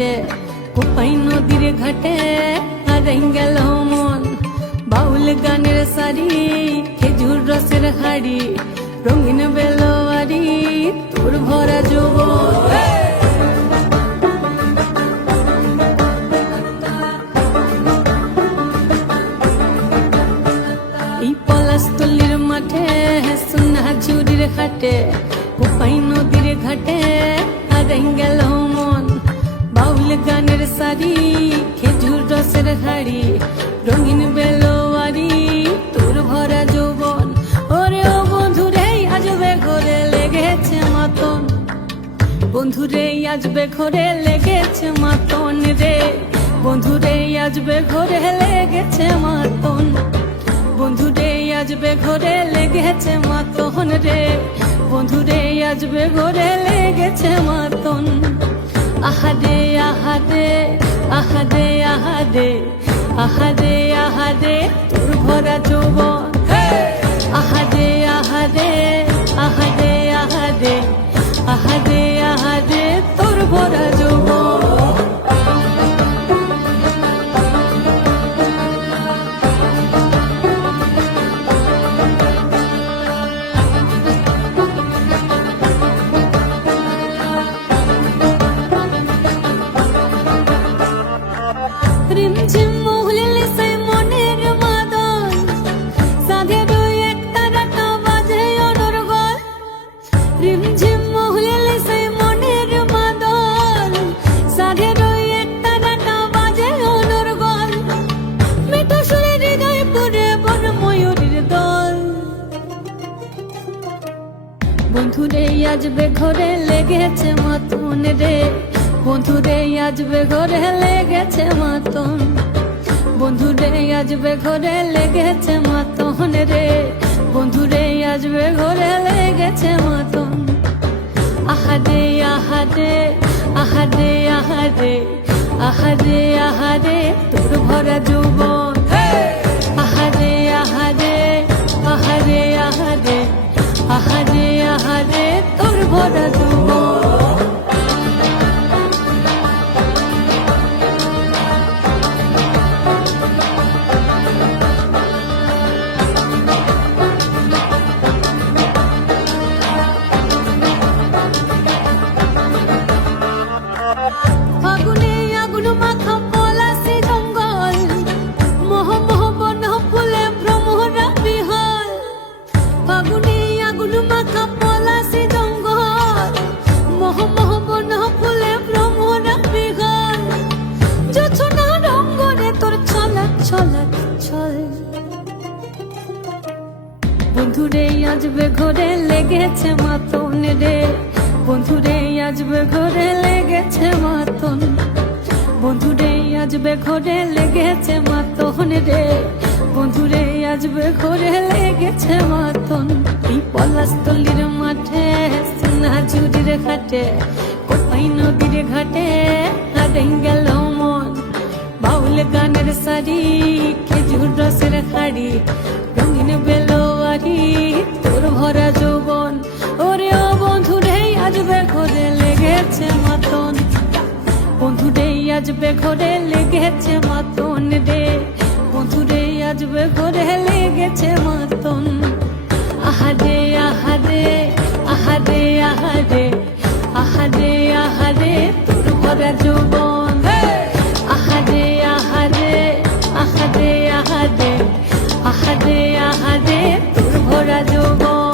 ঘাটে, কোপাই নদীর ঘাটে হারাই গেল মন। বাউল গানের সারি, খেজুর রসের হাড়ি, রঙিন বেলোয়ারি, তোর ভরা যৌবন। এই পলাশতলির মাঠে, সোনা ঝুরির ঘাটে, কোপাই নদীর ঘাটে হারাই গেল মন। বাউল গানের সারি, খেজুর রসের হাড়ি, রঙিন বেলোয়ারি, তোর ভরা যৌবন। ওরে ও বন্ধুরে আজবে ঘরে লেগেছে মাতন, বন্ধুরে আজবে ঘরে লেগেছে মাতন রে, বন্ধুরে আজবে ঘরে লেগেছে মাতন, বন্ধুরে আজবে ঘরে লেগেছে মাতন রে, বন্ধুরে আজবে ঘরে লেগেছে মাতন। আহারে আহারে আহারে আহারে আহারে আহারে তোর ভরা যৌবন। আহারে আহারে আহারে আহারে আহারে আহারে তোর ভরা যৌবন। রিমঝিম মহুলিলে সেই মনের মাদল, সাধের এক তারাটা বাজে অনর্গল। রিমঝিম মহুলিলে সেই মনের মাদল, সাধের এক তারাটা বাজে অনর্গল। মিঠো সুরে হৃদয় পুরে বন ময়ূরীর দল। বন্ধুরে আজবে ঘরে লেগেছে মাতন রে, বন্ধুরে আজবে ঘরে লেগেছে মাতন, বন্ধুরে আজবে ঘরে লেগেছে মাতন রে, বন্ধুরে আজবে ঘরে লেগেছে মাতন। আহারে আহারে আহারে আহারে আহারে আহারে তোর ভরা যৌবন। আহারে আহারে আহারে আহারে আহারে আহারে তোর ভরা যৌবন। ফাগুনে আগুন মাখা পলাশি জঙ্গল, মোহ মোহ বন ফুলে ভ্রমরা বিহল। ফাগুনে আগুন মাখা পলাশি জঙ্গল, মোহ মোহ বন ফুলে ভ্রমরা বিহল। জোছনা রঙ্গনে তোর ছলক ছলক ছল। বন্ধুরে আজবে ঘরে লেগেছে মাতন রে, বন্ধুরে আজবে ঘরে লেগেছে মাতন, বন্ধুরে আজবে ঘরে লেগেছে মাতন রে, বন্ধুরে আজবে ঘরে লেগেছে মাতন। এই পলাশতলির মাঠে, সোনা ঝুরির ঘাটে, কোপাই নদীর ঘাটে হারাই গেল মন। বাউল গানের সারি, খেজুর রসের হাড়ি, রঙিন বেলোয়ারি, তোর ভরা যৌবন। ওরে ও বন্ধুরে আজবে ঘরে লেগেছে মাতন, বন্ধুরে আজবে ঘরে লেগেছে মাতন রে, বন্ধুরে আজবে ঘরে লেগেছে মাতন। আহারে আহারে আহারে আহারে আহারে আহারে তোর ভরা যৌবন। আহারে আহারে আহারে আহারে আহারে আহারে তোর ভরা যৌবন।